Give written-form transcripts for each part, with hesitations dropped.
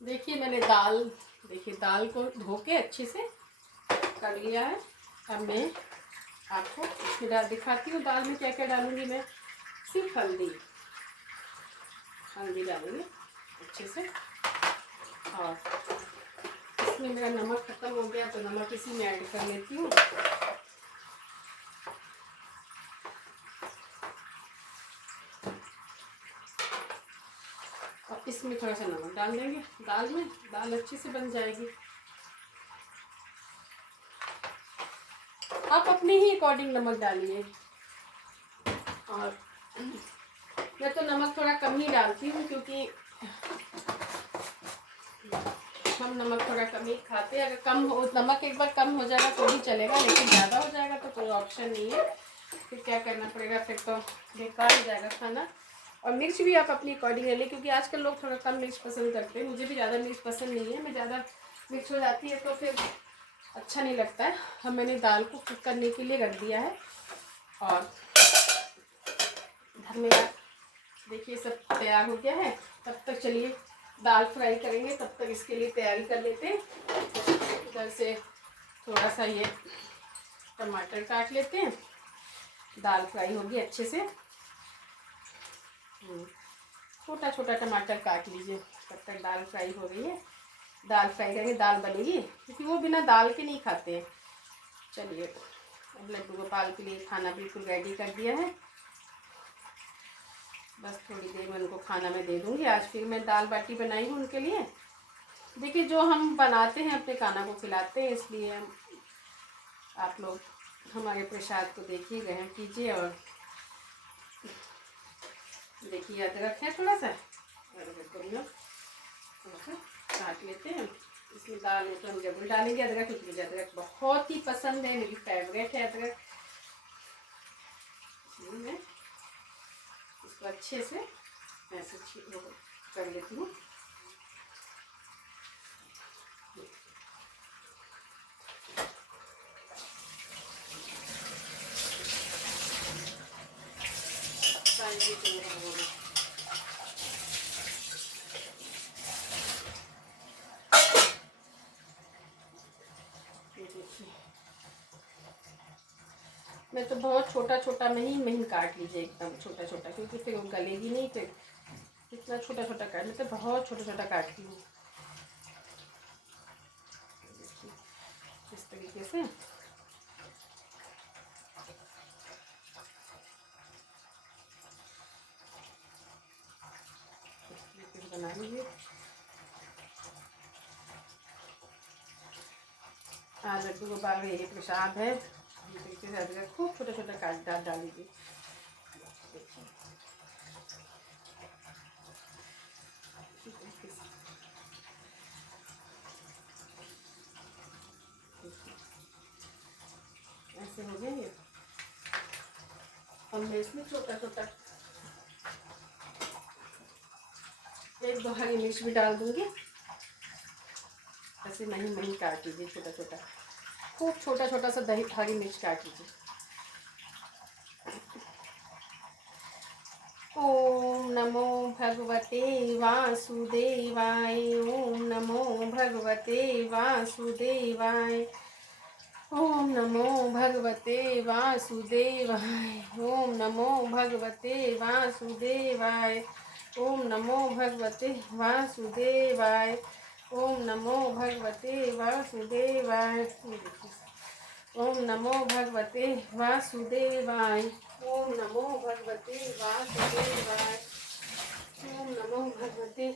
देखिए देखिए दाल को धो के अच्छे से कर लिया है। अब मैं आपको इसमें दिखाती हूँ दाल में क्या क्या डालूंगी। मैं सिर्फ हल्दी डालूंगी अच्छे से। और इसमें मेरा नमक ख़त्म हो गया तो नमक इसी में ऐड कर लेती हूँ। और इसमें थोड़ा सा नमक डाल देंगे दाल में, दाल अच्छे से बन जाएगी। आप अपने ही अकॉर्डिंग नमक डालिए। और मैं तो नमक थोड़ा कम ही डालती हूँ क्योंकि हम नमक थोड़ा कम ही खाते हैं। अगर कम हो, नमक एक बार कम हो जाएगा तो भी चलेगा, लेकिन ज़्यादा हो जाएगा तो कोई ऑप्शन नहीं है। फिर क्या करना पड़ेगा, फिर तो बेकार हो जाएगा खाना। और मिर्च भी आप अपनी अकॉर्डिंग ले लें क्योंकि आजकल लोग थोड़ा कम मिर्च पसंद करते हैं। मुझे भी ज़्यादा मिर्च पसंद नहीं है, मैं ज़्यादा मिर्च हो जाती है तो फिर अच्छा नहीं लगता है। अब मैंने दाल को कुक करने के लिए रख दिया है। और इधर मेरा देखिए सब तैयार हो गया है। तब तक चलिए दाल फ्राई करेंगे, तब तक इसके लिए तैयारी कर लेते हैं। इधर से थोड़ा सा ये टमाटर काट लेते हैं। दाल फ्राई होगी अच्छे से। छोटा छोटा टमाटर काट लीजिए। तब तक दाल फ्राई हो गई है। दाल फ्राई करेंगे, दाल बनेगी क्योंकि वो बिना दाल के नहीं खाते हैं। चलिए अब लड्डू गोपाल के लिए खाना बिल्कुल रेडी कर दिया है। बस थोड़ी देर में उनको खाना मैं दे दूँगी। आज फिर मैं दाल बाटी बनाई हूँ उनके लिए। देखिए जो हम बनाते हैं अपने खाना को खिलाते हैं, इसलिए आप लोग हमारे प्रसाद को देखिए, ग्रहण कीजिए। और देखिए अदरक है थोड़ा सा, अदरक को हम लोग थोड़ा सा काट लेते हैं। इसमें दाल में तो हम जरूर डालेंगे अदरक क्योंकि मुझे अदरक बहुत ही पसंद है, मेरी फेवरेट है अदरक। इसलिए मैं इसको अच्छे से ऐसे कर लेती हूँ। मैं तो बहुत छोटा छोटा महीन काट लीजिए, एकदम छोटा छोटा, क्योंकि फिर वो गलेगी नहीं। फिर इतना छोटा छोटा काट, मैं तो बहुत छोटा छोटा काटती हूँ इस तरीके से। बना लीजिए। आज लड्डू गोपाल का यही प्रसाद है। तरीके से अदरक खूब छोटा छोटा काट डाल लीजिए। ऐसे हो गए ये। अब मैं इसमें छोटा छोटा एक दो हरी मिर्च भी डाल दूंगी। ऐसे महीन काट लीजिए छोटा छोटा, खूब छोटा छोटा सा दही हरी मिर्च काट लीजिए। ओम नमो भगवते वासुदेवाय। ओम नमो भगवते वासुदेवाय। ओम नमो भगवते वासुदेवाय। ओम नमो भगवते वासुदेवाय। ओम नमो भगवते वासुदेवाय। ओम नमो भगवते वासुदेवाय। ओम नमो भगवते वासुदेवाय। ओम नमो भगवते वासुदेवाय। ओम नमो भगवते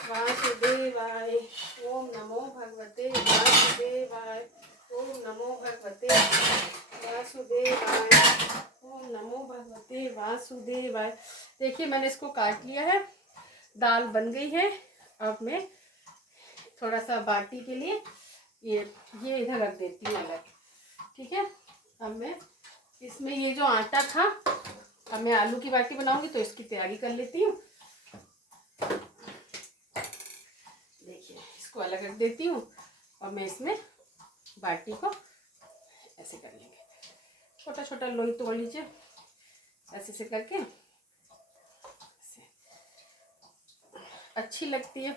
वासुदेवाय। ओम नमो भगवते वासुदेवाय। ओम नमो भगवते वासुदेवाय। ओम नमो भगवते वासुदेवाय। देखिए मैंने इसको काट लिया है, दाल बन गई है। अब मैं थोड़ा सा बाटी के लिए ये इधर रख देती हूँ अलग। ठीक है, अब मैं इसमें ये जो आटा था, अब मैं आलू की बाटी बनाऊंगी तो इसकी तैयारी कर लेती हूँ। देखिए इसको अलग रख देती हूँ और मैं इसमें बाटी को ऐसे कर लेंगे। छोटा छोटा लोई तोड़ लीजिए ऐसे से करके, ऐसे अच्छी लगती है।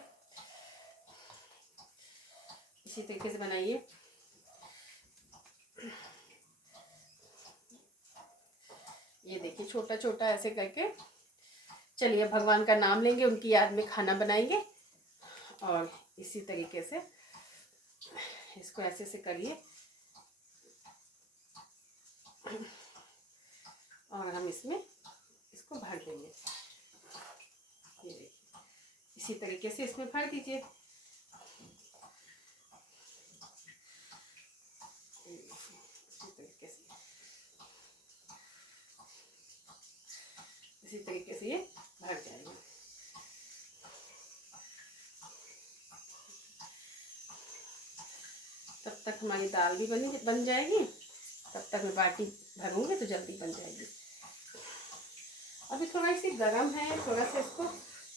इसी तरीके से बनाइए। ये देखिए छोटा छोटा ऐसे करके। चलिए भगवान का नाम लेंगे, उनकी याद में खाना बनाएंगे। और इसी तरीके से इसको ऐसे से करिए और हम इसमें इसको भर देंगे। ये देखिए इसी तरीके से इसमें भर दीजिए। इसी तरीके से ये भर जाएगा। तब तक हमारी दाल भी बन जाएगी। तब तक मैं बाटी भरूंगी तो जल्दी बन जाएगी। अभी थोड़ा सी गर्म है, थोड़ा सा इसको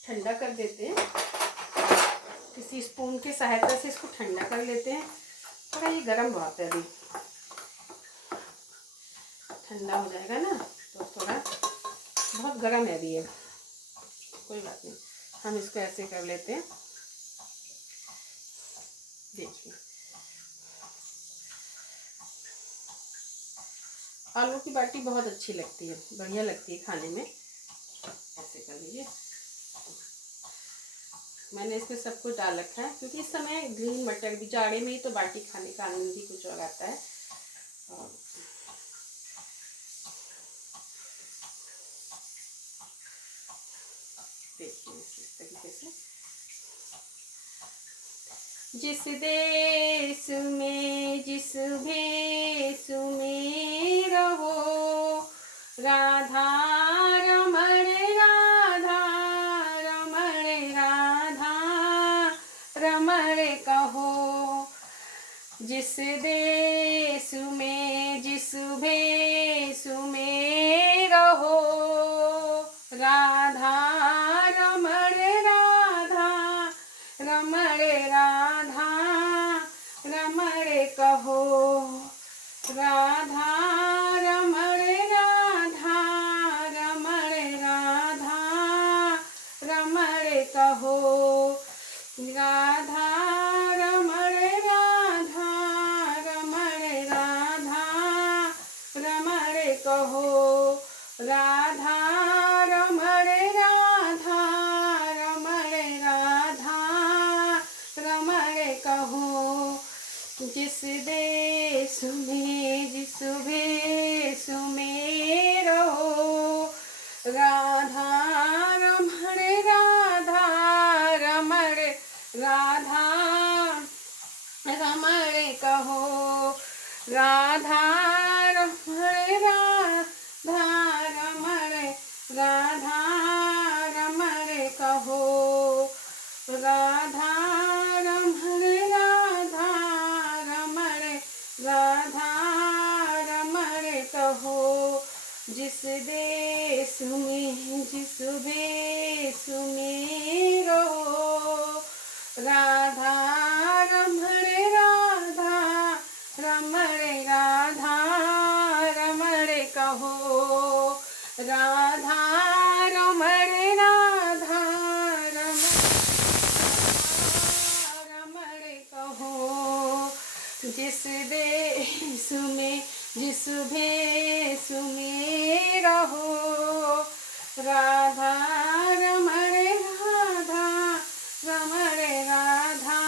ठंडा कर देते हैं। किसी स्पून की सहायता से इसको ठंडा कर लेते हैं। थोड़ा ये गर्म बहुत है, अभी ठंडा हो जाएगा ना तो थोड़ा बहुत गर्म है अभी ये। कोई बात नहीं, हम इसको ऐसे कर लेते हैं। देखिए आलू की बाटी बहुत अच्छी लगती है, बढ़िया लगती है खाने में। ऐसे कर लीजिए। मैंने इसमें सब कुछ डाल रखा है क्योंकि इस समय ग्रीन मटर भी जाड़े में ही तो बाटी खाने का आनंद ही कुछ और आता है। और देखिए इस तरीके से। जिस देश में जिस भेष में रहो, राधा रमण राधा रमण राधा रमण कहो। जिस देश में जिस भेष में रहो, राधा रमण राधा रमण राधा रमण कहो। राधा रमण राधा रमण राधा रमण कहो। राधा रमण राधा रमण राधा रमण कहो। राधा रमण राधा रमण राधा रमण कहो। जिस देश में जिस भेष में रहो, राधा रमण राधा रमण राधा रमण कहो। राधा रमण राधा रमण राधा रमण कहो। राधा रमण राधा रमण राधा रमण कहो। जिस देश में जिस भेष में रहो, राधा रमण राधा रमण राधा रमण कहो। राधा रमण राधा रमण कहो। जिस देश में जिस भेष में रहो, राधा रमण राधा रमण राधा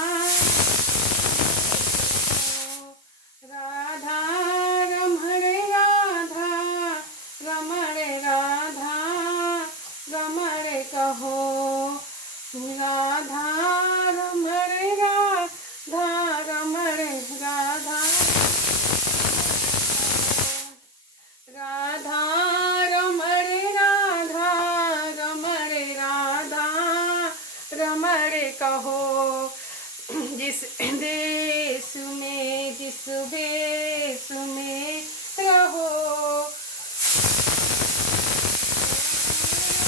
राधा रमण राधा रमण राधा रमण कहो। राधा रमण राधा रमण राधा राधा रमण राधा रमण राधा रमण कहो। जिस देश में जिस भेष में रहो,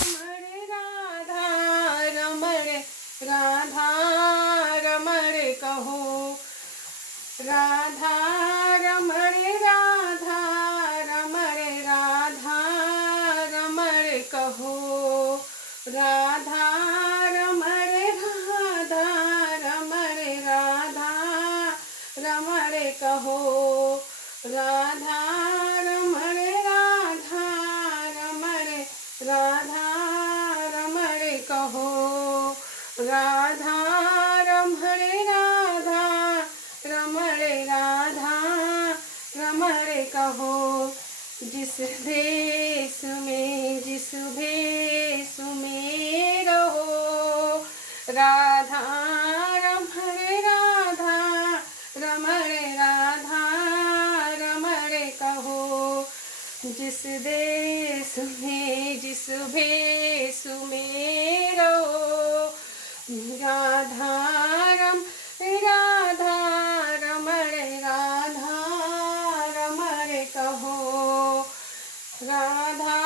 रमण राधा रमण राधा रमण कहो। राधा रमण राधा रमण राधा रमण कहो। राधा रमण राधा रमण राधा कहो। राधा रमण राधा रमण राधा रमण कहो। राधा रमण राधा रमण राधा रमण कहो। जिस देश में जिस भेष में रहो। राधा रमण राधा रमण राधा रमण कहो। जिस देश में जिस भेष में रहो। राधा राधा रमण राधा रमण कहो। राधा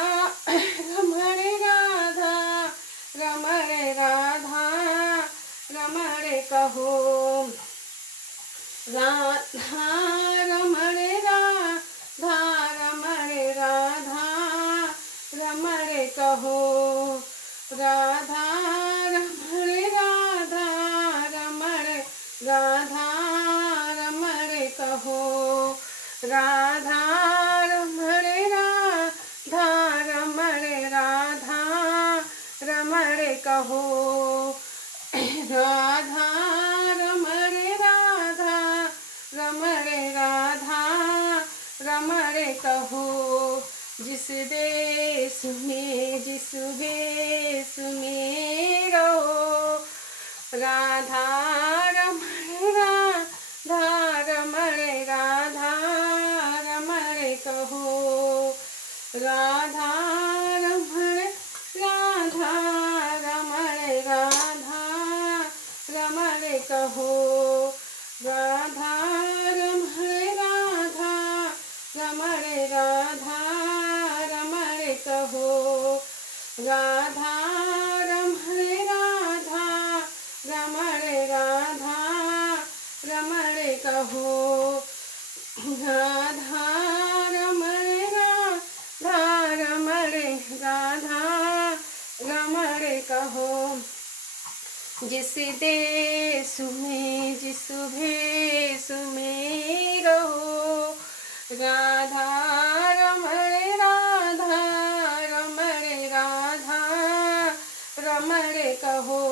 रमण राधा रमण राधा रमण कहो। राधा रमण राधा रमण राधा रमण कहो। राधा रमण राधा रमण राधा रमण कहो। राधा रमण राधा रमण राधा रमण कहो। राधा रमण राधा रमण राधा रमण कहो। जिस देश में जिस भेष में रहो। राधा रमण राधा रमण राधा रमण कहो। राधा रमण राधा रमण राधा रमण कहो। राधा रमण राधा रमण राधा रमण कहो। राधा रमण राधा रमण राधा रमण कहो। राधा रमण राधा रमण राधा रमण कहो। जिस देश में जिस भेष में रहो। राधा रमण राधा रमण राधा रमण कहो।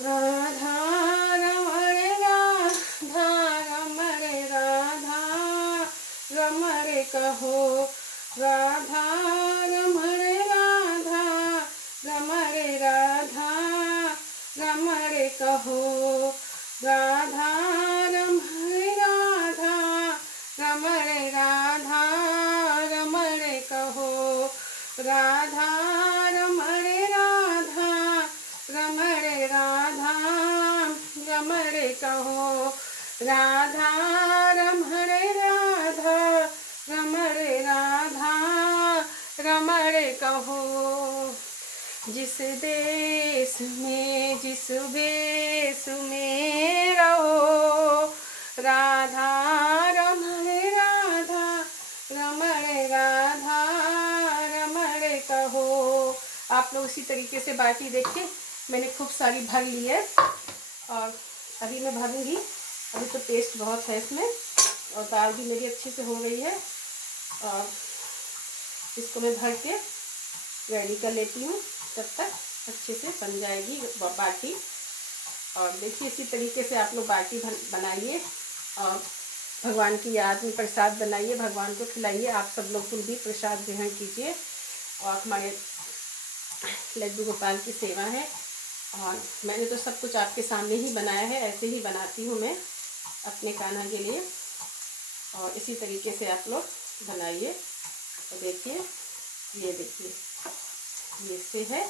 राधा रमण राधा रमण राधा रमण कहो। राधा रमण राधा रमण राधा रमण कहो। राधा रमण राधा रमण राधा रमण कहो। राधा रमण राधा रमण राधा रमण कहो। राधा रमण राधा रमण राधा रमण कहो। जिस देश में जिस भेष में रहो। राधा रमण राधा रमण राधा रमण कहो। आप लोग इसी तरीके से बाटी देखिए, मैंने खूब सारी भर ली है और अभी मैं भरूंगी। अभी तो टेस्ट बहुत है इसमें और दाल भी मेरी अच्छे से हो गई है और इसको मैं भर के रेडी कर लेती हूँ। तब तक अच्छे से बन जाएगी बाटी। और देखिए इसी तरीके से आप लोग बाटी बनाइए और भगवान की याद में प्रसाद बनाइए, भगवान को खिलाइए। आप सब लोग को भी प्रसाद ग्रहण कीजिए। और हमारे लड्डू गोपाल की सेवा है और मैंने तो सब कुछ आपके सामने ही बनाया है, ऐसे ही बनाती हूँ मैं अपने कान्हा के लिए। और इसी तरीके से आप लोग बनाइए। तो देखिए, ये देखिए ये से है,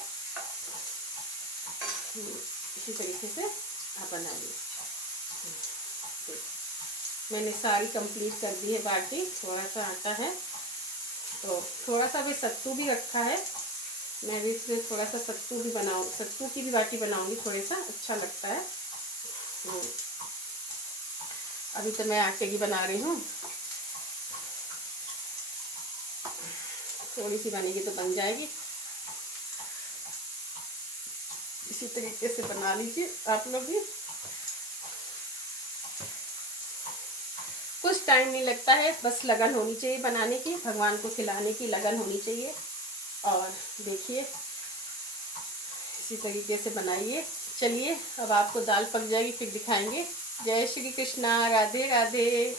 इसी तरीके से आप बनाइए। मैंने सारी कंप्लीट कर दी है बाटी। थोड़ा सा आटा है तो थोड़ा सा भी सत्तू भी रखा है। मैं भी इसमें थोड़ा सा सत्तू भी सत्तू की भी बाटी बनाऊंगी। थोड़ा सा अच्छा लगता है। अभी तो मैं आटे की बना रही हूँ। थोड़ी सी बनेगी तो बन जाएगी। इसी तरीके से बना लीजिए आप लोग भी। कुछ टाइम नहीं लगता है, बस लगन होनी चाहिए बनाने की, भगवान को खिलाने की लगन होनी चाहिए। और देखिए इसी तरीके से बनाइए। चलिए अब आपको दाल पक जाएगी फिर दिखाएंगे। जय श्री कृष्णा, राधे राधे।